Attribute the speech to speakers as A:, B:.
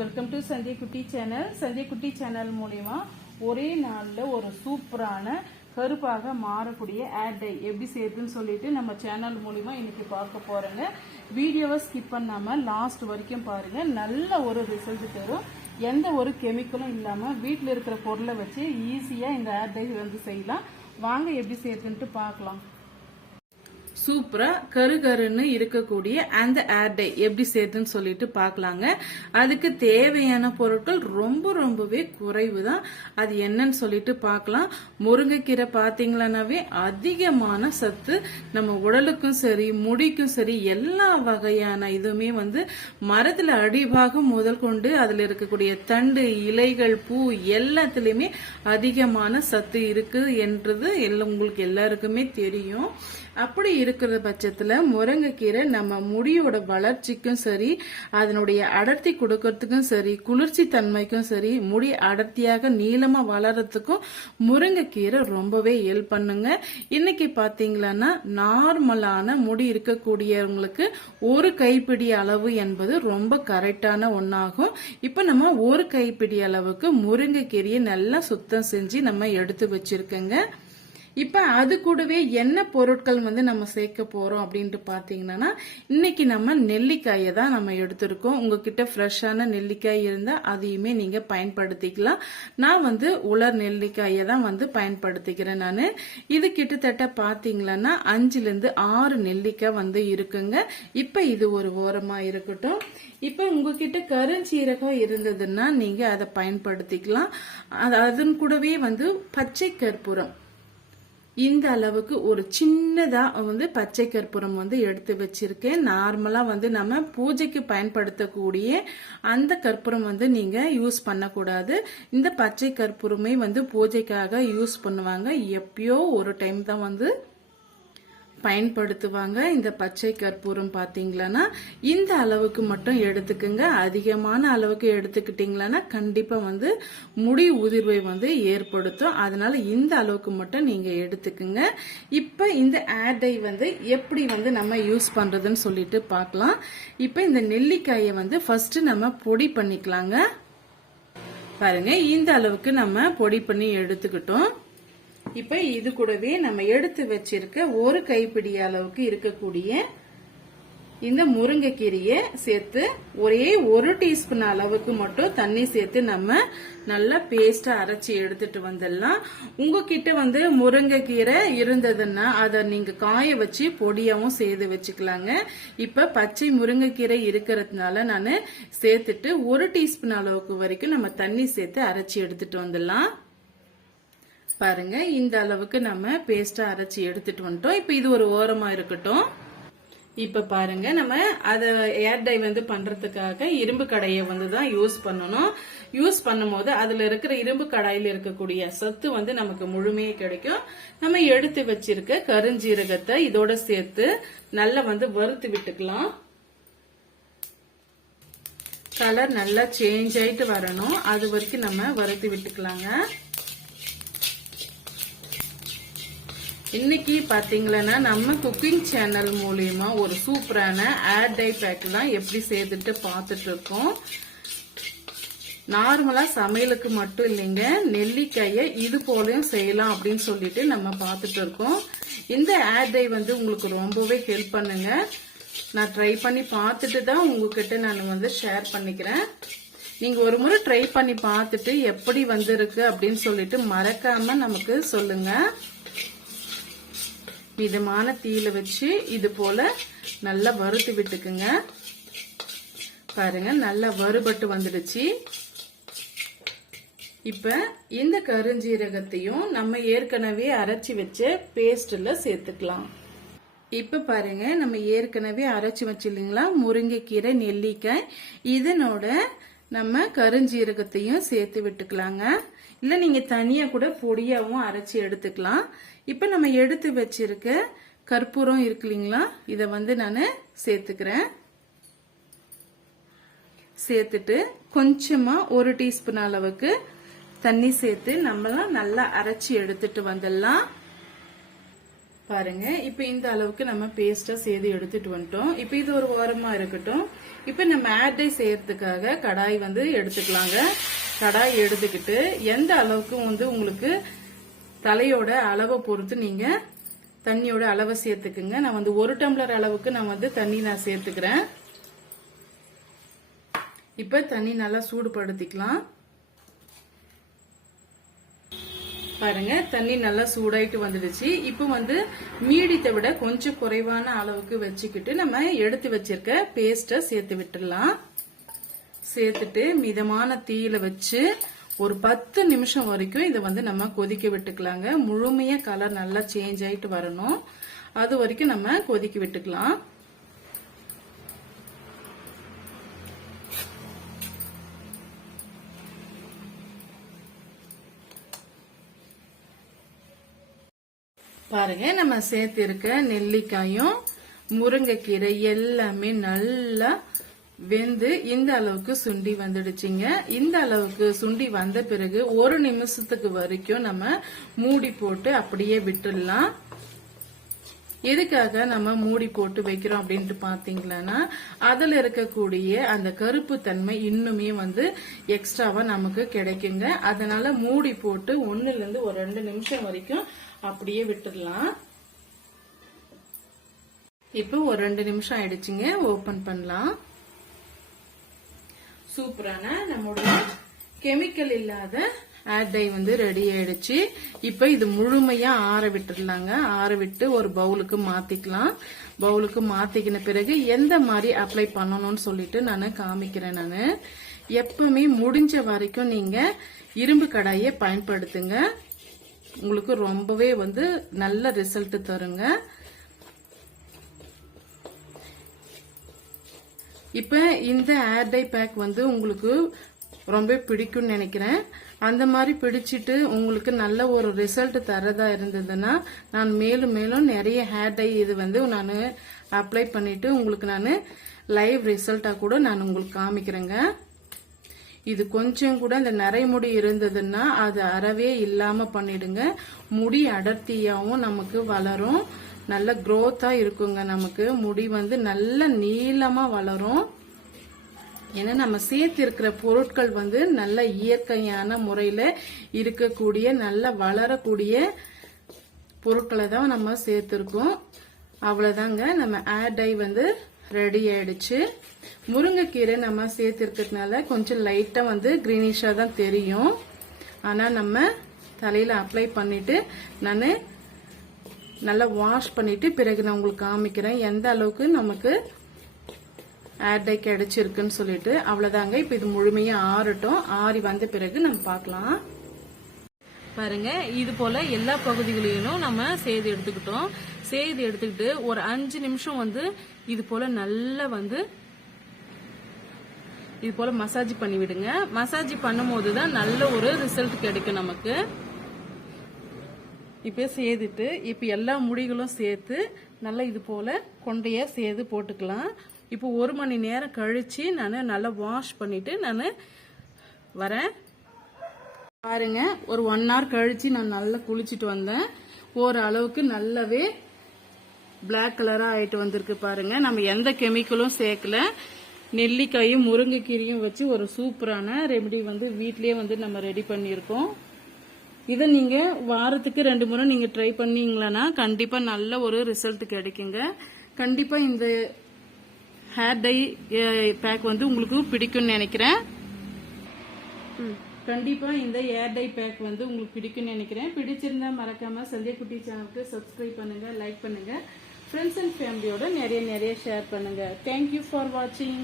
A: Welcome to சந்திய குட்டி channel சந்திய குட்டி channel மூலிமா ஒரே நாளில் ஒரு சூப்பரான கருப்பாக மாறக்கூடிய ஆட் டை எப்படி செய்யுதுன்னு சொல்லிட்டு நம்ம சேனல் மூலிமா இன்னைக்கு பார்க்க போறேங்க. வீடியோவை ஸ்கிப் பண்ணாமல் லாஸ்ட் வரைக்கும் பாருங்க. நல்ல ஒரு ரிசல்ட் தரும். எந்த ஒரு கெமிக்கலும் இல்லாமல் வீட்டில் இருக்கிற பொருளை வச்சு ஈஸியாக இந்த ஆட் டை வந்து செய்யலாம். வாங்க எப்படி செய்யுதுன்ட்டு பார்க்கலாம். சூப்பரா கரு கருன்னு இருக்கக்கூடிய அந்த ஏர்டை எப்படி சேர்த்துன்னு சொல்லிட்டு பார்க்கலாங்க. அதுக்கு தேவையான பொருட்கள் ரொம்ப ரொம்பவே குறைவு தான் அது என்னன்னு சொல்லிட்டு பார்க்கலாம். முருங்கைக்கீரை பார்த்தீங்களானாவே அதிகமான சத்து நம்ம உடலுக்கும் சரி முடிக்கும் சரி எல்லா வகையான இதுவுமே வந்து மரத்துல அடிபாகம் முதல் கொண்டு அதுல இருக்கக்கூடிய தண்டு இலைகள் பூ எல்லாத்துலயுமே அதிகமான சத்து இருக்கு என்றது எல்லாம் உங்களுக்கு எல்லாருக்குமே தெரியும். அப்படி இருக்கிற பட்சத்துல முருங்கைக்கீரை நம்ம முடியோட வளர்ச்சிக்கும் சரி அதனுடைய அடர்த்தி கொடுக்கறதுக்கும் சரி குளிர்ச்சி தன்மைக்கும் சரி முடி அடர்த்தியாக நீளமா வளர்றதுக்கும் முருங்கைக்கீரை ரொம்பவே ஹெல்ப் பண்ணுங்க. இன்னைக்கு பாத்தீங்களன்னா நார்மலான முடி இருக்கக்கூடியவங்களுக்கு ஒரு கைப்பிடி அளவு என்பது ரொம்ப கரெக்டான ஒன்றாகும் இப்போ நம்ம ஒரு கைப்பிடி அளவுக்கு முருங்கைக்கீரையை நல்லா சுத்தம் செஞ்சு நம்ம எடுத்து வச்சிருக்கோங்க. இப்ப அது கூடவே என்ன பொருட்கள் வந்து நம்ம சேர்க்க போறோம் அப்படின்ட்டு பாத்தீங்கன்னா இன்னைக்கு நம்ம நெல்லிக்காயை தான் நம்ம எடுத்திருக்கோம். உங்ககிட்ட ஃப்ரெஷ்ஷான நெல்லிக்காய் இருந்தா அதையுமே நீங்க பயன்படுத்திக்கலாம். நான் வந்து உலர் நெல்லிக்காயை தான் வந்து பயன்படுத்திக்கிறேன் நான். இது கிட்டத்தட்ட பாத்தீங்களன்னா அஞ்சுல இருந்து ஆறு நெல்லிக்காய் வந்து இருக்குங்க. இப்ப இது ஒரு ஓரமா இருக்கட்டும். இப்ப உங்ககிட்ட கருஞ்சீரகம் இருந்ததுன்னா நீங்க அதை பயன்படுத்திக்கலாம். அது அதன் கூடவே வந்து பச்சை கற்பூரம். இந்த அளவுக்கு ஒரு சின்னதா வந்து பச்சை கற்பூரம் வந்து எடுத்து வச்சிருக்கேன். நார்மலா வந்து நம்ம பூஜைக்கு பயன்படுத்தக்கூடிய அந்த கற்பூரம் வந்து நீங்க யூஸ் பண்ணக்கூடாது. இந்த பச்சை கற்பூரமே வந்து பூஜைக்காக யூஸ் பண்ணுவாங்க. எப்பயோ ஒரு டைம் தான் வந்து பயன்படுத்துவாங்க. இந்த பச்சை கற்பூரம் பாத்தீங்களன்னா இந்த அளவுக்கு மட்டும் எடுத்துக்குங்க. அதிகமான அளவுக்கு எடுத்துக்கிட்டீங்களன்னா கண்டிப்பா வந்து முடி உதிர்வை வந்து ஏற்படுத்தும். அதனால இந்த அளவுக்கு மட்டும் நீங்க எடுத்துக்குங்க. இப்ப இந்த ஆடை வந்து எப்படி வந்து நம்ம யூஸ் பண்றதுன்னு சொல்லிட்டு பார்க்கலாம் இப்ப இந்த நெல்லிக்காயை வந்து ஃபர்ஸ்ட் நம்ம பொடி பண்ணிக்கலாங்க. பாருங்க இந்த அளவுக்கு நம்ம பொடி பண்ணி எடுத்துக்கிட்டோம். இப்ப இது கூடவே நம்ம எடுத்து வச்சிருக்க ஒரு கைப்பிடி அளவுக்கு இருக்கக்கூடிய இந்த முருங்கைக்கீரையை சேர்த்து ஒரே ஒரு டீஸ்பூன் அளவுக்கு மட்டும் தண்ணி சேர்த்து நம்ம நல்லா பேஸ்டா அரைச்சி எடுத்துட்டு வந்துடலாம். உங்ககிட்ட வந்து முருங்கைக்கீரை இருந்ததுன்னா அதை நீங்க காய வச்சு பொடியாவும் சேர்த்து வச்சுக்கலாங்க. இப்ப பச்சை முருங்கைக்கீரை இருக்கிறதுனால நான் சேர்த்துட்டு ஒரு டீஸ்பூன் அளவுக்கு வரைக்கும் நம்ம தண்ணி சேர்த்து அரைச்சி எடுத்துட்டு வந்துடலாம். பாருங்க. இந்த அளவுக்கு நம்ம பேஸ்டா அரைச்சி எடுத்துட்டு வந்துட்டோம். இப்ப இது ஒரு ஓரமா இருக்கட்டும். இப்ப பாருங்க நம்ம அதை ஏர் டை வந்து பண்றதுக்காக இரும்பு கடையை வந்து தான் யூஸ் பண்ணணும். யூஸ் பண்ணும்போது அதுல இருக்கிற இரும்பு கடாயில இருக்கக்கூடிய சத்து வந்து நமக்கு முழுமையே கிடைக்கும். நம்ம எடுத்து வச்சிருக்க கருஞ்சீரகத்தை இதோட சேர்த்து நல்லா வந்து வறுத்து விட்டுக்கலாம். கலர் நல்லா சேஞ்ச் ஆயிட்டு வரணும். அது வரைக்கும் நம்ம வறுத்து விட்டுக்கலாங்க. இன்னைக்கு பார்த்தீங்களன்னா நம்ம குக்கிங் சேனல் மூலியமா ஒரு சூப்பரான ஆட் டை பேக் தான் எப்படி செய்துட்டு பார்த்துட்டு இருக்கோம் நார்மலாக சமையலுக்கு மட்டும் இல்லைங்க நெல்லிக்காயை இது போலையும் செய்யலாம் அப்படின்னு சொல்லிட்டு நம்ம பார்த்துட்டு இருக்கோம் இந்த ஆட் டை வந்து உங்களுக்கு ரொம்பவே ஹெல்ப் பண்ணுங்க. நான் ட்ரை பண்ணி பார்த்துட்டு தான் உங்ககிட்ட நான் வந்து ஷேர் பண்ணிக்கிறேன். நீங்கள் ஒரு முறை ட்ரை பண்ணி பார்த்துட்டு எப்படி வந்திருக்கு அப்படின்னு சொல்லிட்டு மறக்காம நமக்கு சொல்லுங்கள் மிதமான தீயில வச்சு இது போல நல்லா வறுத்து விட்டுக்குங்க. பாருங்க நல்லா வறுபட்டு வந்துடுச்சு. இப்ப இந்த கருஞ்சீரகத்தையும் நம்ம ஏற்கனவே அரைச்சி வச்ச பேஸ்ட்ல சேர்த்துக்கலாம். இப்ப பாருங்க நம்ம ஏற்கனவே அரைச்சி வச்சு இல்லைங்களா? முருங்கைக்கீரை நெல்லிக்காய் இதனோட நம்ம கருஞ்சீரகத்தையும் சேர்த்து விட்டுக்கலாங்க. இல்ல நீங்க தனியா கூட பொடியாவும் அரைச்சி எடுத்துக்கலாம். இப்போ நம்ம எடுத்து வச்சிருக்க கற்பூரம் இருக்கு இல்லைங்களா? இதை வந்து நான் சேர்த்துக்கிறேன். சேர்த்துட்டு கொஞ்சமாக ஒரு டீஸ்பூன் அளவுக்கு தண்ணி சேர்த்து நம்மளாம் நல்லா அரைச்சி எடுத்துட்டு வந்துடலாம். பாருங்க இப்போ இந்த அளவுக்கு நம்ம பேஸ்டா சேர்த்து எடுத்துட்டு வந்துட்டோம். இப்போ இது ஒரு ஓரமா இருக்கட்டும். இப்போ நம்ம ஆட்டை செய்யறதுக்காக கடாய் வந்து எடுத்துக்கலாங்க. கடாய் எடுத்துக்கிட்டு எந்த அளவுக்கு வந்து உங்களுக்கு தலையோட அளவை பொறுத்து நீங்க தண்ணியோட அளவை சேர்த்துக்குங்க. நான் வந்து ஒரு டம்ளர் அளவுக்கு நான் வந்து தண்ணி நான் சேர்த்துக்கிறேன். இப்ப தண்ணி நல்லா சூடுபடுத்திக்கலாம். பாருங்க தண்ணி நல்லா சூடாயிட்டு வந்துடுச்சு. இப்போ வந்து மீடியத்தை விட கொஞ்சம் குறைவான அளவுக்கு வச்சுக்கிட்டு நம்ம எடுத்து வச்சிருக்க பேஸ்ட சேர்த்து விட்டுடலாம். சேர்த்துட்டு மிதமான தீயில வச்சு ஒரு பத்து நிமிஷம் வரைக்கும் இதை வந்து நம்ம கொதிக்க விட்டுக்கலாங்க. முழுமையா கலர் நல்லா சேஞ்ச் ஆயிட்டு வரணும். அது வரைக்கும் நம்ம கொதிக்க விட்டுக்கலாம். பாருங்க நம்ம சேர்த்திருக்க நெல்லிக்காயும் முருங்கைக்கீரை எல்லாமே நல்லா வெந்து இந்த அளவுக்கு சுண்டி வந்துடுச்சுங்க. இந்த அளவுக்கு சுண்டி வந்த பிறகு ஒரு நிமிஷத்துக்கு வரைக்கும் நம்ம மூடி போட்டு அப்படியே விட்டுடலாம். எதுக்காக நம்ம மூடி போட்டு வைக்கிறோம் அப்படின்ட்டு பாத்தீங்களன்னா அதுல இருக்கக்கூடிய அந்த கருப்பு தன்மை இன்னுமே வந்து எக்ஸ்ட்ராவா நமக்கு கிடைக்குங்க. அதனால மூடி போட்டு ஒன்னுல இருந்து ஒரு ரெண்டு நிமிஷம் வரைக்கும் அப்படியே விட்டுடலாம். இப்போ ஒரு ரெண்டு நிமிஷம் ஆயிடுச்சுங்க. ஓபன் பண்ணலாம். சூப்பரான நம்முடைய கெமிக்கல் இல்லாத ஆட் டை வந்து ரெடி ஆயிடுச்சு. இப்ப இது முழுமையா ஆற விட்டுடலாங்க ஆற விட்டு ஒரு பவுலுக்கு மாத்திக்கலாம். பவுலுக்கு மாத்திக்கின பிறகு எந்த மாதிரி அப்ளை பண்ணணும்னு சொல்லிட்டு நான் காமிக்கிறேன் நான். எப்பவுமே முடிஞ்ச வரைக்கும் நீங்க இரும்பு கடாயை பயன்படுத்துங்க. உங்களுக்கு ரொம்பவே வந்து நல்ல ரிசல்ட் தருங்க. இப்போ இந்த ஏர்டை பேக் வந்து உங்களுக்கு ரொம்ப பிடிக்கும்னு நினைக்கிறேன். அந்த மாதிரி பிடிச்சிட்டு உங்களுக்கு நல்ல ஒரு ரிசல்ட் தரதா இருந்ததுன்னா நான் மேலும் மேலும் நிறைய ஹேர் டை இது வந்து நான் அப்ளை பண்ணிட்டு உங்களுக்கு நான் லைவ் ரிசல்ட்டாக கூட நான் உங்களுக்கு காமிக்கிறேங்க. இது கொஞ்சம் கூட இந்த நரைமுடி இருந்ததுன்னா அது அறவே இல்லாமல் பண்ணிடுங்க. முடி அடர்த்தியாகவும் நமக்கு வளரும். நல்ல க்ரோத்தாக இருக்குங்க நமக்கு. முடி வந்து நல்ல நீளமா வளரும். ஏன்னா நம்ம சேர்த்து இருக்கிற பொருட்கள் வந்து நல்ல இயற்கையான முறையில இருக்கக்கூடிய நல்ல வளரக்கூடிய பொருட்களை தான் நம்ம சேர்த்துருக்கோம். அவ்வளவுதாங்க. நம்ம ஆட் டை வந்து ரெடி ஆயிடுச்சு. முருங்கைக்கீரை நம்ம சேர்த்துருக்கிறதுனால கொஞ்சம் லைட்டா வந்து கிரீனிஷா தான் தெரியும். ஆனா நம்ம தலையில அப்ளை பண்ணிட்டு நான் நல்லா வாஷ் பண்ணிட்டு பிறகு நான் உங்களுக்கு காமிக்கிறேன். எந்த அளவுக்கு நமக்கு ஆட்டை கிடைச்சிருக்குன்னு சொல்லிட்டு. அவ்வளவுதாங்க. இப்ப இது முழுமையா ஆறட்டும். ஆறி வந்த பிறகு நம்ம பார்க்கலாம். பாருங்க. இது போல எல்லா பகுதிகளிலும் நம்ம செய்து எடுத்துக்கிட்டோம். செய்து எடுத்துக்கிட்டு ஒரு அஞ்சு நிமிஷம் வந்து இது போல நல்லா வந்து இது போல மசாஜ் பண்ணி விடுங்க மசாஜ் பண்ணும்போது தான் நல்ல ஒரு ரிசல்ட் கிடைக்கும் நமக்கு. இப்போ சேர்த்துட்டு இப்போ எல்லா முடிகளும் சேர்த்து நல்லா இது போல கொண்டைய சேர்த்து போட்டுக்கலாம். இப்போ ஒரு மணி நேரம் கழித்து நான் நல்லா வாஷ் பண்ணிவிட்டு நான் வரேன். பாருங்க ஒரு ஒன் ஹவர் கழித்து நான் நல்லா குளிச்சுட்டு வந்தேன். ஓரளவுக்கு நல்லாவே பிளாக் கலராக ஆகிட்டு வந்திருக்கு பாருங்க. நம்ம எந்த கெமிக்கலும் சேர்க்கல. நெல்லிக்காயும் முருங்கைக்கீரையும் வச்சு ஒரு சூப்பரான ரெமெடி வந்து வீட்லேயே வந்து நம்ம ரெடி பண்ணியிருக்கோம். இதை நீங்க வாரத்துக்கு ரெண்டு முறை நீங்க ட்ரை பண்ணீங்களன்னா கண்டிப்பா நல்ல ஒரு ரிசல்ட் கிடைக்குங்க. கண்டிப்பா இந்த ஹேர் டை பேக் வந்து உங்களுக்கு பிடிக்கும்னு நினைக்கிறேன். கண்டிப்பா இந்த ஏர் டை பேக் வந்து உங்களுக்கு பிடிக்கும்னு நினைக்கிறேன். பிடிச்சிருந்தா மறக்காம சந்தியா குட்டி சேனலுக்கு சப்ஸ்கிரைப் பண்ணுங்க லைக் பண்ணுங்க. ஃப்ரெண்ட்ஸ் அண்ட் ஃபேமிலியோட நிறைய நிறைய ஷேர் பண்ணுங்க. தேங்க்யூ ஃபார் வாட்சிங்